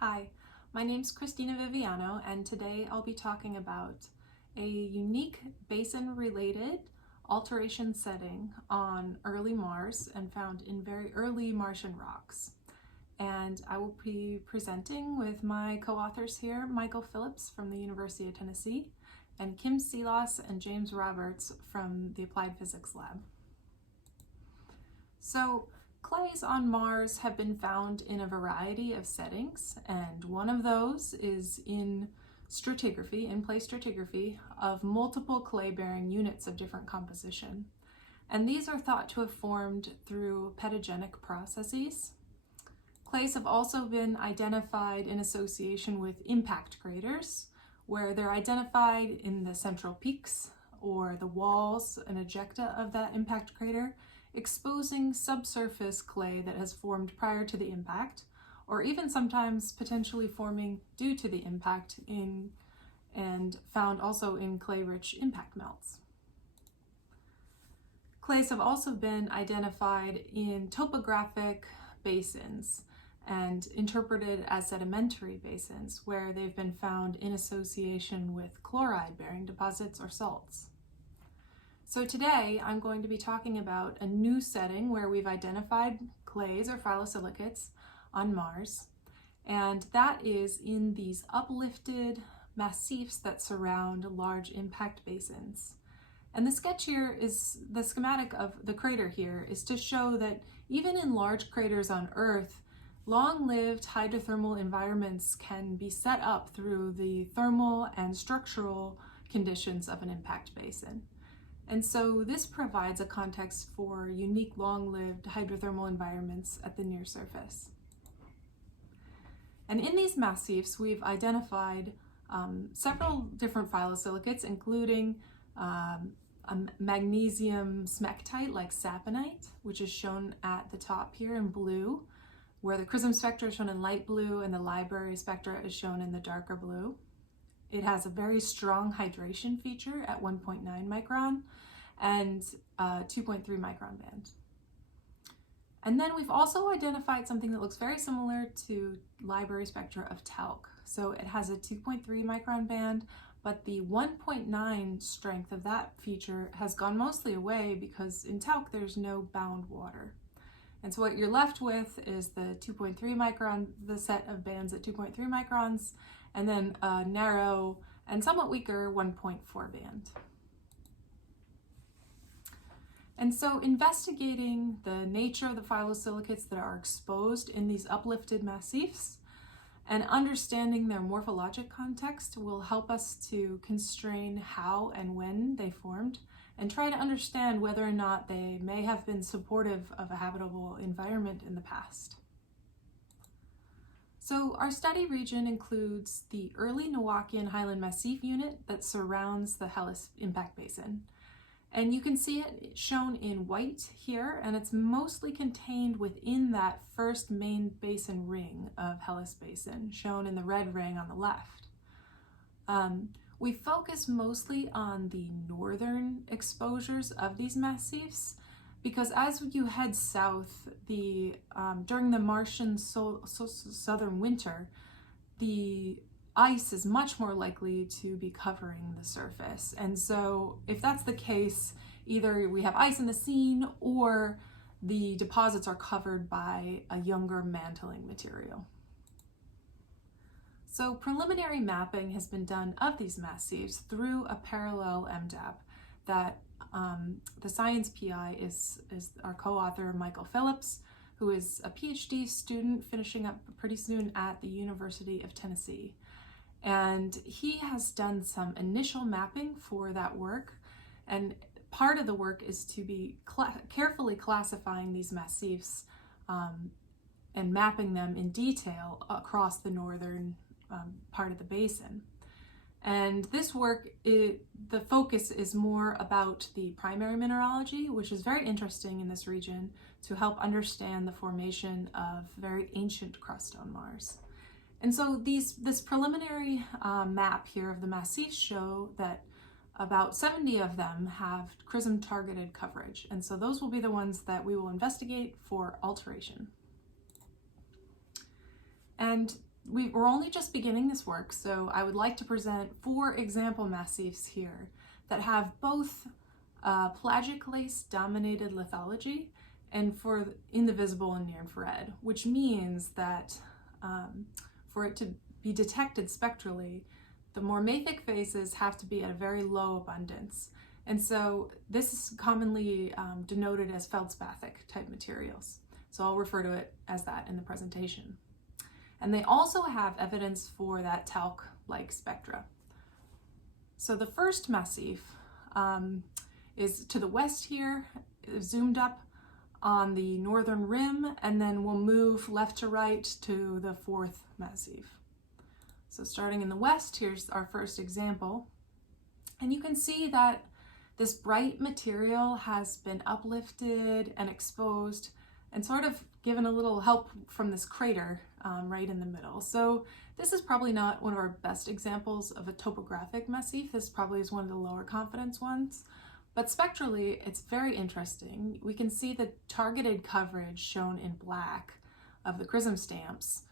Hi, my name's Christina Viviano, and today I'll be talking about a unique basin-related alteration setting on early Mars and found in very early Martian rocks. And I will be presenting with my co-authors here, Michael Phillips from the University of Tennessee, and Kim Silas and James Roberts from the Applied Physics Lab. So, clays on Mars have been found in a variety of settings, and one of those is in stratigraphy, in-place stratigraphy of multiple clay-bearing units of different composition. And these are thought to have formed through pedogenic processes. Clays have also been identified in association with impact craters, where they're identified in the central peaks or the walls and ejecta of that impact crater, exposing subsurface clay that has formed prior to the impact, or even sometimes potentially forming due to the impact and found also in clay-rich impact melts. Clays have also been identified in topographic basins and interpreted as sedimentary basins, where they've been found in association with chloride-bearing deposits or salts. So today I'm going to be talking about a new setting where we've identified clays or phyllosilicates on Mars, and that is in these uplifted massifs that surround large impact basins. And the sketch here is, the schematic of the crater here is to show that even in large craters on Earth, long-lived hydrothermal environments can be set up through the thermal and structural conditions of an impact basin. And so this provides a context for unique long-lived hydrothermal environments at the near surface. And in these massifs, we've identified several different phyllosilicates, including a magnesium smectite like saponite, which is shown at the top here in blue, where the CRISM spectra is shown in light blue and the library spectra is shown in the darker blue. It has a very strong hydration feature at 1.9 micron and 2.3 micron band. And then we've also identified something that looks very similar to library spectra of talc. So it has a 2.3 micron band, but the 1.9 strength of that feature has gone mostly away because in talc there's no bound water. And so what you're left with is the 2.3 micron, the set of bands at 2.3 microns, and then a narrow and somewhat weaker 1.4 band. And so investigating the nature of the phyllosilicates that are exposed in these uplifted massifs and understanding their morphologic context will help us to constrain how and when they formed and try to understand whether or not they may have been supportive of a habitable environment in the past. So our study region includes the early Noachian Highland Massif unit that surrounds the Hellas impact basin. And you can see it shown in white here, and it's mostly contained within that first main basin ring of Hellas Basin, shown in the red ring on the left. We focus mostly on the northern exposures of these massifs because as you head south, during the Martian southern winter, the ice is much more likely to be covering the surface. And so if that's the case, either we have ice in the scene or the deposits are covered by a younger mantling material. So preliminary mapping has been done of these massifs through a parallel MDAP that the science PI is our co-author Michael Phillips, who is a PhD student finishing up pretty soon at the University of Tennessee. And he has done some initial mapping for that work, and part of the work is to be carefully classifying these massifs and mapping them in detail across the northern part of the basin. And this work, the focus is more about the primary mineralogy, which is very interesting in this region to help understand the formation of very ancient crust on Mars. And so this preliminary map here of the massifs show that about 70 of them have CRISM targeted coverage. And so those will be the ones that we will investigate for alteration. And we're only just beginning this work, so I would like to present 4 example massifs here that have both plagioclase dominated lithology and in the visible and near infrared, which means that for it to be detected spectrally, the more mafic phases have to be at a very low abundance. And so this is commonly denoted as feldspathic type materials. So I'll refer to it as that in the presentation. And they also have evidence for that talc-like spectra. So the first massif is to the west here, zoomed up on the northern rim, and then we'll move left to right to the 4th massif. So starting in the west, here's our first example. And you can see that this bright material has been uplifted and exposed and sort of given a little help from this crater right in the middle. So this is probably not one of our best examples of a topographic massif. This probably is one of the lower confidence ones. But spectrally, it's very interesting. We can see the targeted coverage shown in black of the CRISM stamps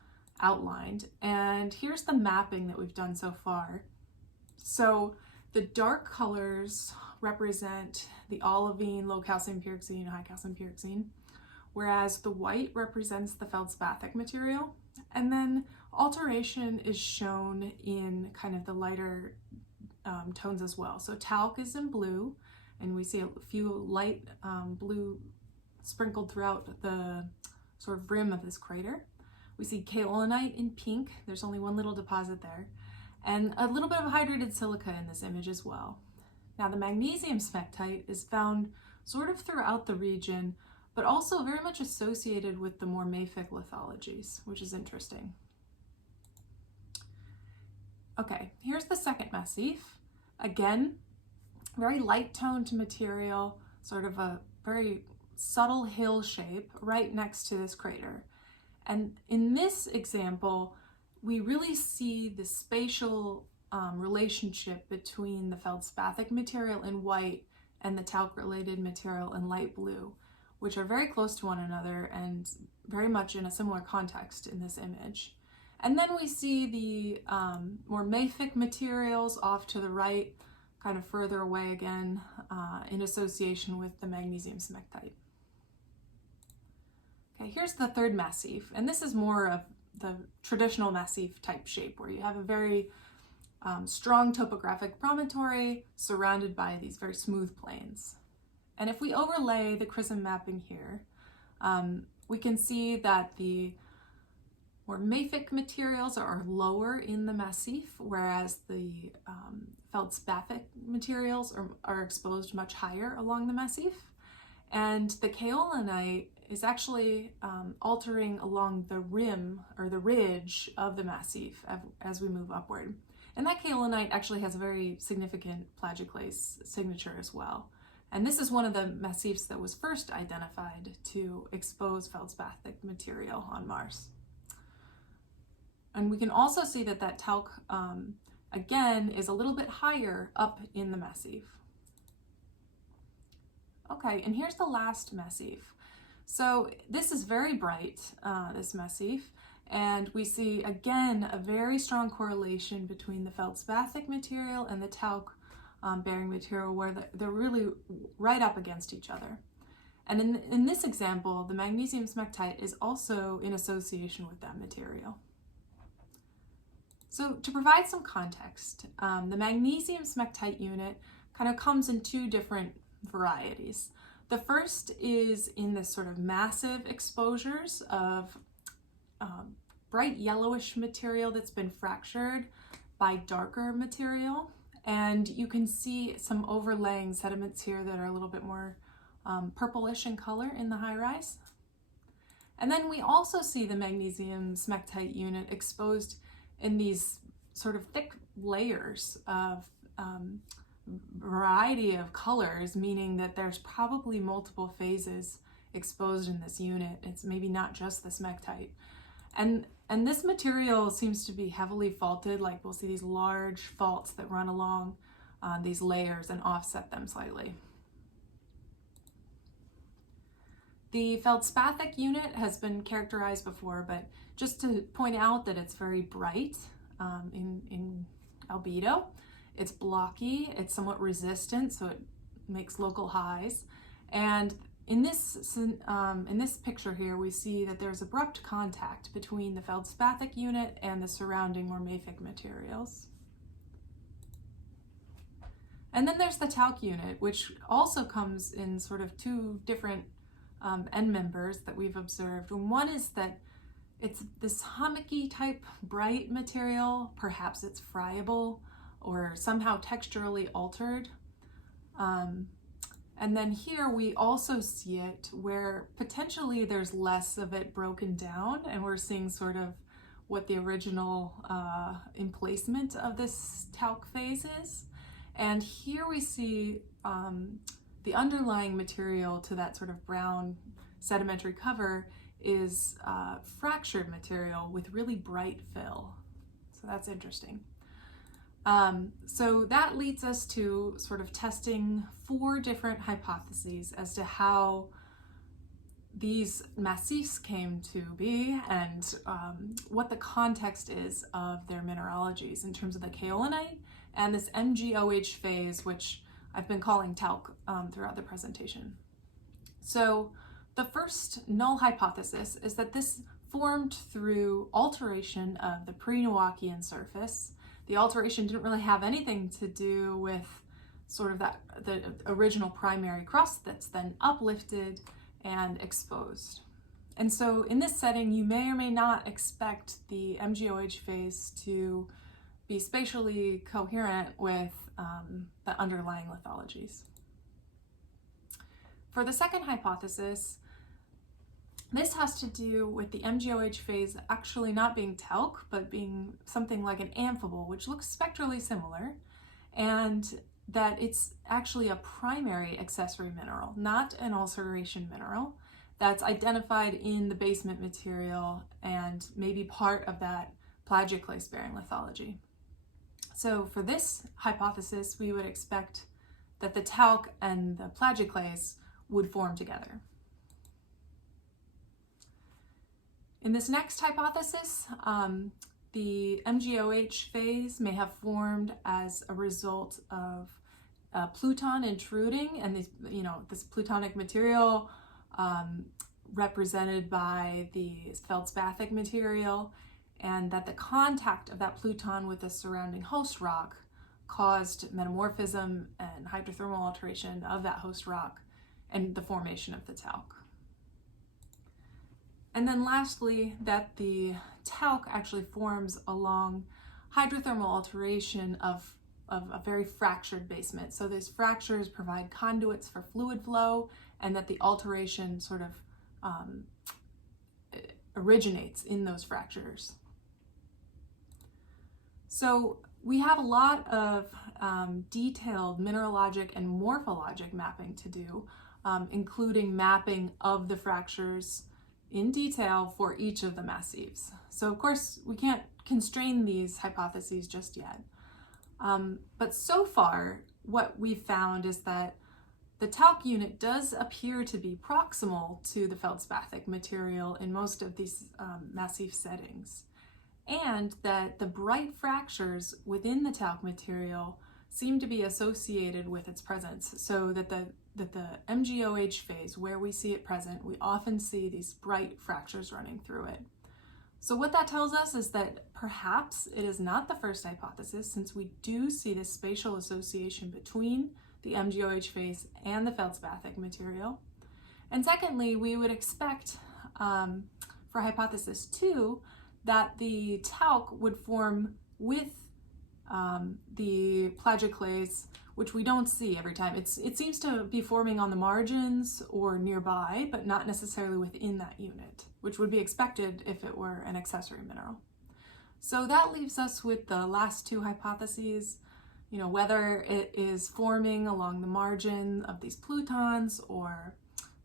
outlined. And here's the mapping that we've done so far. So the dark colors represent the olivine, low calcium pyroxene, high calcium pyroxene, whereas the white represents the feldspathic material. And then alteration is shown in kind of the lighter tones as well. So talc is in blue, and we see a few light blue sprinkled throughout the sort of rim of this crater. We see kaolinite in pink. There's only one little deposit there. And a little bit of hydrated silica in this image as well. Now the magnesium smectite is found sort of throughout the region, but also very much associated with the more mafic lithologies, which is interesting. Okay, here's the second massif. Again, very light toned material, sort of a very subtle hill shape right next to this crater. And in this example, we really see the spatial relationship between the feldspathic material in white and the talc-related material in light blue, which are very close to one another and very much in a similar context in this image. And then we see the more mafic materials off to the right, kind of further away again, in association with the magnesium smectite. Okay, here's the third massif, and this is more of the traditional massif type shape where you have a very strong topographic promontory surrounded by these very smooth plains. And if we overlay the CRISM mapping here, we can see that the more mafic materials are lower in the massif, whereas the feldspathic materials are exposed much higher along the massif. And the kaolinite is actually altering along the rim or the ridge of the massif as we move upward. And that kaolinite actually has a very significant plagioclase signature as well. And this is one of the massifs that was first identified to expose feldspathic material on Mars. And we can also see that that talc, again, is a little bit higher up in the massif. Okay, and here's the last massif. So this is very bright, this massif, and we see, again, a very strong correlation between the feldspathic material and the talc bearing material where they're really right up against each other. And in this example, the magnesium smectite is also in association with that material. So to provide some context, the magnesium smectite unit kind of comes in 2 different varieties. The first is in this sort of massive exposures of bright yellowish material that's been fractured by darker material. And you can see some overlaying sediments here that are a little bit more purplish in color in the HiRISE. And then we also see the magnesium smectite unit exposed in these sort of thick layers of variety of colors, meaning that there's probably multiple phases exposed in this unit. It's maybe not just the smectite. And this material seems to be heavily faulted, like we'll see these large faults that run along these layers and offset them slightly. The feldspathic unit has been characterized before, but just to point out that it's very bright in albedo. It's blocky, it's somewhat resistant, so it makes local highs. And in this picture here, we see that there's abrupt contact between the feldspathic unit and the surrounding more mafic materials. And then there's the talc unit, which also comes in sort of two different end members that we've observed. And one is that it's this hummocky type bright material, perhaps it's friable or somehow texturally altered. And then here we also see it where potentially there's less of it broken down, and we're seeing sort of what the original emplacement of this talc phase is. And here we see the underlying material to that sort of brown sedimentary cover is fractured material with really bright fill. So that's interesting. So that leads us to sort of testing 4 different hypotheses as to how these massifs came to be and what the context is of their mineralogies in terms of the kaolinite and this MgOH phase, which I've been calling talc throughout the presentation. So the first null hypothesis is that this formed through alteration of the pre-Noachian surface. The alteration didn't really have anything to do with sort of the original primary crust that's then uplifted and exposed. And so in this setting, you may or may not expect the MgOH phase to be spatially coherent with the underlying lithologies. For the second hypothesis, this has to do with the MgOH phase actually not being talc, but being something like an amphibole, which looks spectrally similar, and that it's actually a primary accessory mineral, not an alteration mineral, that's identified in the basement material and maybe part of that plagioclase-bearing lithology. So for this hypothesis, we would expect that the talc and the plagioclase would form together. In this next hypothesis, the MgOH phase may have formed as a result of pluton intruding, and this plutonic material represented by the feldspathic material, and that the contact of that pluton with the surrounding host rock caused metamorphism and hydrothermal alteration of that host rock and the formation of the talc. And then lastly, that the talc actually forms along hydrothermal alteration of a very fractured basement. So these fractures provide conduits for fluid flow, and that the alteration sort of originates in those fractures. So we have a lot of detailed mineralogic and morphologic mapping to do, including mapping of the fractures in detail for each of the massifs. So of course, we can't constrain these hypotheses just yet. But so far, what we've found is that the talc unit does appear to be proximal to the feldspathic material in most of these massif settings, and that the bright fractures within the talc material seem to be associated with its presence, so that the MgOH phase, where we see it present, we often see these bright fractures running through it. So what that tells us is that perhaps it is not the first hypothesis, since we do see this spatial association between the MgOH phase and the feldspathic material. And secondly, we would expect for hypothesis 2 that the talc would form with the plagioclase, which we don't see every time. It seems to be forming on the margins or nearby, but not necessarily within that unit, which would be expected if it were an accessory mineral. So that leaves us with the last 2 hypotheses, whether it is forming along the margin of these plutons or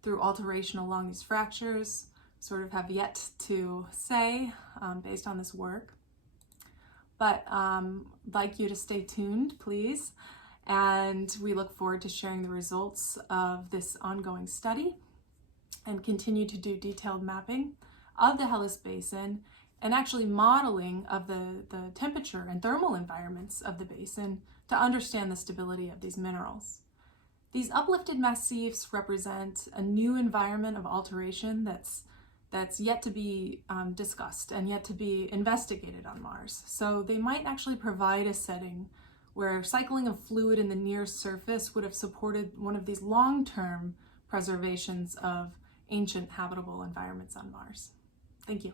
through alteration along these fractures, sort of have yet to say based on this work. But I'd like you to stay tuned, please. And we look forward to sharing the results of this ongoing study. and continue to do detailed mapping of the Hellas Basin and actually modeling of the temperature and thermal environments of the basin to understand the stability of these minerals. These uplifted massifs represent a new environment of alteration that's yet to be discussed and yet to be investigated on Mars. So they might actually provide a setting where cycling of fluid in the near surface would have supported one of these long-term preservations of ancient habitable environments on Mars. Thank you.